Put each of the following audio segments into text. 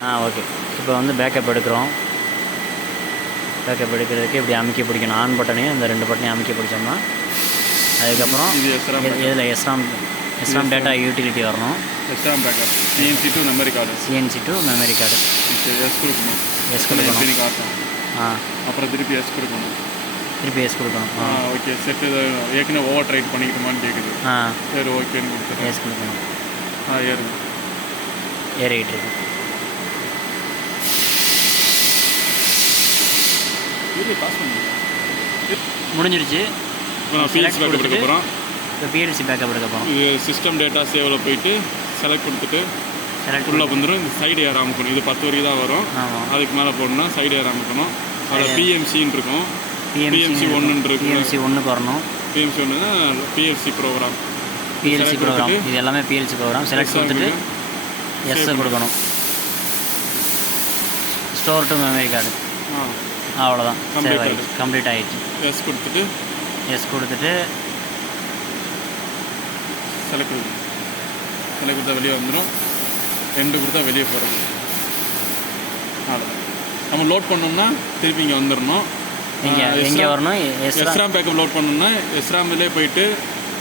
Okay. இப்போ வந்து backup எடுக்கிறோம். பேக்கப் எடுக்கிறதுக்கு இப்படி அமுக்கி பிடிக்கணும். ஆன் பட்டனையும் இந்த 2 பட்டனையும் அமுக்கி பிடிச்சோம்னா அதுக்கப்புறம் இதில் எஸ்ராம் டேட்டா யூட்டிலிட்டி வரணும். SRAM backup CNC to memory card. Yes கொடுக்கணும். அப்புறம் திருப்பி எஸ் கொடுக்கணும். ஓகே. செட்டு ஏற்கனவே ஓவர் ரைட் பண்ணிக்கிட்டோமான்னு கேட்குது. சரி ஓகேன்னு கொடுத்துட்டு எஸ் கொடுக்கணும். ஏறிக்கிட்டு இருக்கு. முடிஞ்சிருச்சு. பிஎல்சி பேக்கப் எடுக்க போகிறோம். இப்போ பிஎல்சி பேக்கப் எடுக்க போகிறோம். இது சிஸ்டம் டேட்டா சேவில் போயிட்டு செலக்ட் கொடுத்துட்டு உள்ளே வந்துடும். இந்த சைடு ஏற அமுக்கணும். இது 10 வரைக்கும் தான் வரும். அதுக்கு மேலே போடணும்னா சைடு ஏற அமுக்கணும். அதில் பிஎம்சின்னு இருக்கும். பிஎம்சி 1 இருக்கும். பிஎம்சி 1க்கு வரணும். பிஎம்சி 1னா பிஎல்சி ப்ரோக்ராம். இது எல்லாமே பிஎல்சி ப்ரோக்ராம். செலக்ட் கொடுத்துட்டு எஸ் கொடுக்கணும். Store to memory card. அவ்வளோதான். கம்ப்ளீட் ஆகிடுச்சு. எஸ் கொடுத்துட்டு செலக்ட் கொடுத்தா வெளியே வந்துடும். 2 கொடுத்தா வெளியே போகிறது. அவ்வளோதான். நம்ம லோட் பண்ணோம்னா திருப்பி இங்கே வந்துடணும். எங்கே வரணும்? எஸ்ராம் பேக்கப் லோட் பண்ணோம்னா எஸ்ராம்லேயே போயிட்டு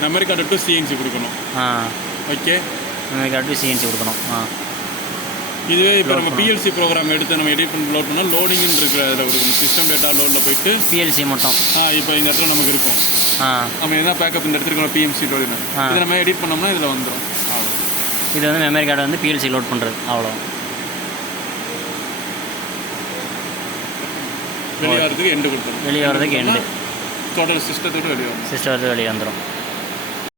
மெமரி கார்டு டு சிஎன்சி கொடுக்கணும். Okay. Memory card to CNC கொடுக்கணும். இதுவே இப்போ நம்ம பிஎல்சி ப்ரோக்ராம் எடுத்து நம்ம எடிட் பண்ணி லோட் பண்ணால் லோடிங்னு இருக்கிற இதில் கொடுக்கணும். சிஸ்டம் டேட்டா லோடில் போயிட்டு பிஎல்சி மட்டும். இப்போ இந்த இடத்துல நமக்கு இருக்கும். நம்ம எதனா பேக்கப் இந்த இடத்துல இருக்கணும். பிஎம்சி லோடு இதை நம்ம எடிட் பண்ணோம்னா இதில் வந்துடும். இது வந்து மெமரி கார்டு வந்து பிஎல்சி லோட் பண்ணுறது. அவ்வளோ. வெளியே வரதுக்கு எண்டு கொடுத்துரும். டோட்டல் சிஸ்டத்தோடு வெளியே வந்துடும். வெளியே வந்துடும்.